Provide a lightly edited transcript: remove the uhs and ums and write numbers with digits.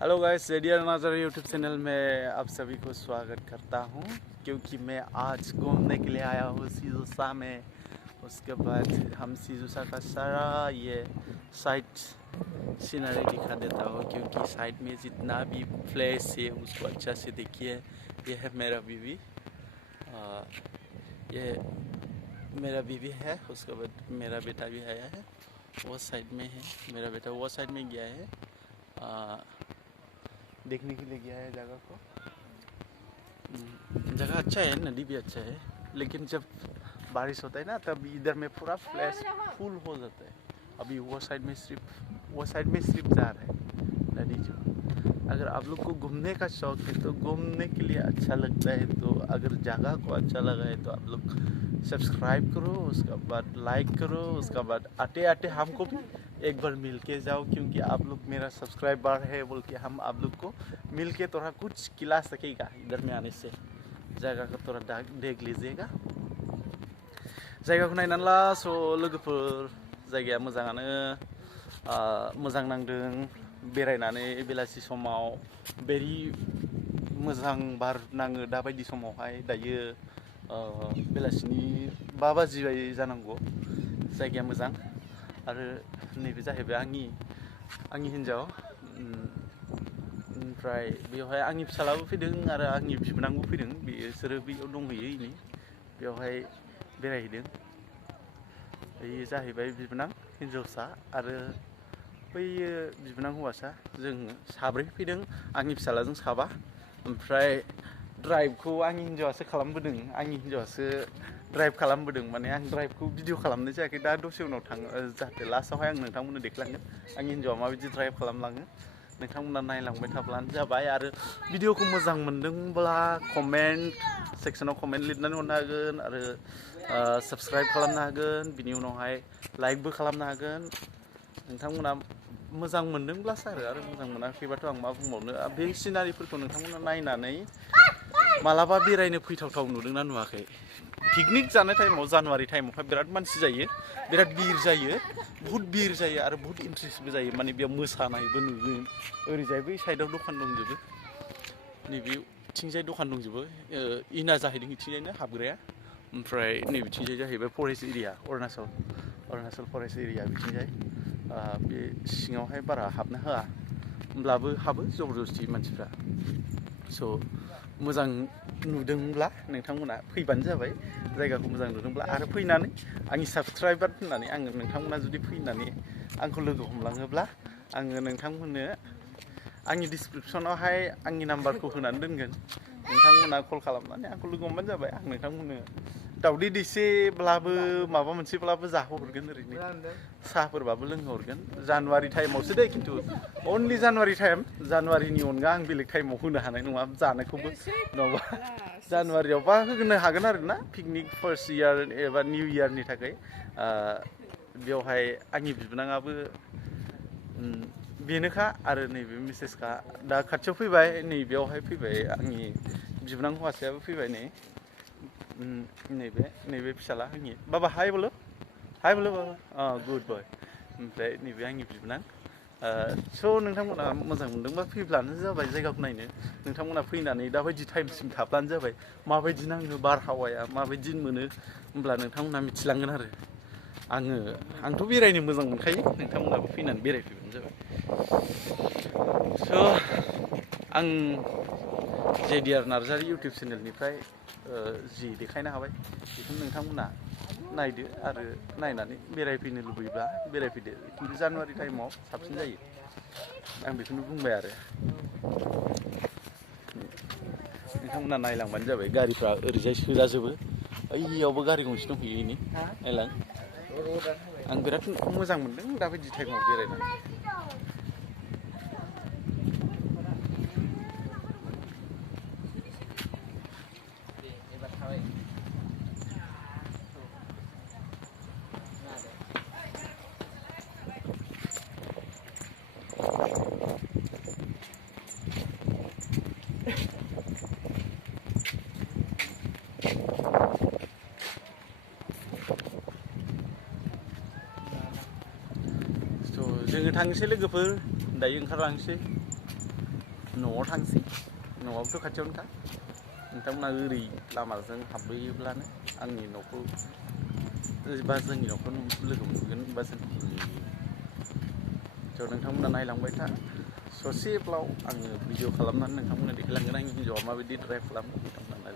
Hello guys, radial नजर YouTube channel में आप सभी को स्वागत करता हूं। क्योंकि मैं आज घूमने के लिए आया हूं सिजुसा में। उसके बाद हम सिजुसा का सारा ये साइट सीनरी दिखा देता हूं। क्योंकि साइट में जितना भी प्लेस है उसको अच्छा से देखिए। ये है मेरा बीवी, ये मेरा बीवी है। उसके बाद मेरा बेटा भी आया है, वो साइड में है। मेरा बेटा वो साइड में गया है, देखने के लिए गया है जगह को। जगह अच्छा है, नदी भी अच्छा है, लेकिन जब बारिश होता है ना तब इधर में पूरा फ्लैश फुल हो जाता है। अभी वो साइड में सिर्फ जा रहा है नदी जो। अगर आप लोग को घूमने का शौक है तो घूमने के लिए अच्छा लगता है, तो अगर जगह को अच्छा लगा है तो आप लोग सब्सक्राइब करो, उसके बाद लाइक करो, उसके बाद आते आते हमको भी एक बार मिल के जाओ। क्योंकि आप लोग मेरा सब्सक्राइबर है बोल के हम आप लोग को मिल के थोड़ा कुछ खिला सकेगा। इधर में आने से जगह को थोड़ा देख लीजिएगा। जायगाखौ नायनानै ला। स' लोगोफोर, जायगाया मोजाङानो, मोजां नांदों बेरायनानै। बेलासि समाव बेरि मोजां बार नाङो दाबायदि समावहाय। दायो बेलासिनि 5 बाजिबाय जानांगौ। जायगाया मोजां। आरो नैबे जाहैबाय आंनि हिन्जाव। ओमफ्राय बेवहाय आंनि फिसालाबो फैदों आरो आंनि बिबोनांबो फैदों। बिसोरो बैयाव दंहैयो, इनि बेवहाय बेरायहैदों। बेयो जाहैबाय बिबोनां हिन्जावसा आरो बैयो बिबोनां हौवासा। जों साब्रै फैदों, आंनि फिसालाजों साबा। ओमफ्राय ड्राइभखौ आंनि हिन्जावासो खालामबोदों। आंनि हिन्जावासो ड्राइभ खालामबोदों, माने आं ड्राइभखौ भिडिअ खालामनाय जायाखै। दा दसे उनाव थाङो, जाहाथे लास्टआवहाय आं नोंथांमोननो देखायलांगोन आंनि हिन्जावा माबायदि ड्राइभ खालामलाङो। नोंथांमोना नायलांबाय थाब्लानो जाबाय। आरो भिडिअखौ मोजां मोनदोंब्ला कमेन्ट सेक्सनाव कमेन्ट लिरनानै हरनो हागोन, आरो साबस्क्राइब खालामनो हागोन। बिनि उनावहाय लाइकबो खालामनो हागोन। नोंथांमोना मोजां मोनदोंब्लासो आरो मोजां मोनाखैबाथ' आं मा बुंबावनो। बे सिनारिफोरखौ नोंथांमोना नायनानै मालाबा बेरायनो फैथावथाव नुदोंना नुवाखै? पिकनिक जानाय टाइमाव, जानुवारि टाइमावहाय बिराद मानसि जायो, बिराद भिर जायो, बुहुत भिर जायो आरो बुहुत इन्ट्रेस्टबो जायो। माने बेयाव मोसानायबो नुगोन। ओरैजाय बै साइडआव दखान दंजोबो, नैबेथिंजाय दखान दंजोबो। इना जाहैदों इथिंजायनो हाबग्राया। ओमफ्राय नैबेथिंजाय जाहैबाय forest area, Arunachal forest area बिथिंजाय। बे सिङावहाय बारा हाबनो होआ, होमब्लाबो हाबो जबरदस्ति मानसिफ्रा। स' मोजां नुदोंब्ला नोंथांमोना फैबानो जाबाय। जायगाखौ मोजां नुदोंब्ला आरो फैनानै आंनि साबस्क्राइबार होननानै नोंथांमोना जुदि फैनानै आंखौ लोगो हमलाङोब्ला, आङो नोंथांमोननो आंनि डिसक्रिपसनावहाय आंनि नाम्बारखौ होनानै दोनगोन। नोंथांमोना कल खालामनानै आंखौ लोगो हमबानो जाबाय। आं नोंथांमोननो दावदै दैसेब्लाबो माबा मोनसेब्लाबो जाहोहरगोन, ओरैनो साहाफोरबाबो लोंहरगोन। जानुवारि टाइमावसो दे, खिन्थु अनलि जानुवारि टाइम। जानुवारिनि अनगा आं बेलेग टाइमाव होनो हानाय नङा जानायखौबो। नङाबा जानुवारियावबा होनो हागोन आरो ना, पिकनिक फार्स्ट इयार एबा निउ इयारनि थाखाय। बेवहाय आंनि बिबोनाङाबो बेनोखा आरो नैबे मिसेसखा दा खाथियाव फैबाय। नैबेयावहाय फैबाय आंनि बिबोनां हौवासायाबो फैबाय। नैबे फिसाला आंनि बाबा हाय बोलो बाबा, गुड बय। ओमफ्राय नैबे आंनि बिबोनां। स' नोंथांमोना मोजां मोनदोंबा फैब्लानो जाबाय जायगाखौ नायनो। नोंथांमोना फैनानै दाबायदि टाइमसिम थाब्लानो जाबाय। माबायदि नाङो बारहावाया, माबायदि मोनो, होमब्ला नोंथांमोना मिथिलांगोन आरो। आंथ' बेरायनो मोजां मोनखायो, नोंथांमोनाबो फैनानै बेरायफैबानो जाबाय। स' आं JDR नार्जारि इउटुब चेनेलनिफ्राय जि देखायनो हाबाय बेखौनो नोंथांमोना नायदो, आरो नायनानै बेरायफैनो लुबैब्ला बेरायफैदो। खिन्थु जानुवारि टाइमाव साबसिन जायो, आं बेखौनो बुंबाय आरो। नोंथांमोना नायलांबानो जाबाय। गारिफ्रा ओरैजाय सोजाजोबो, ओइयावबो गारि गंसे दंफैयो। इनि नायलां। आं बिराद मोजां मोनदों दाबायदि टाइमाव बेरायनानै। जोङो थांनोसै लोगोफोर, दायो ओंखारलांसै। न'आव थांसै न'आबोथ' खाथियावनोखा नोंथांमोना ओरै लामाजों हाबबोयोब्लानो आंनि न'खौ बा जोंनि न'खौ लोगो मोनगोन बा जोंनि नोंथांमोना नायलांबाय था ससेब्लाव आङो भिडिअ खालामनानै नोंथांमोननो देखायलांगोन आंनि हिन्जावआ माबायदि ड्राइभ खालामो बिथांमोना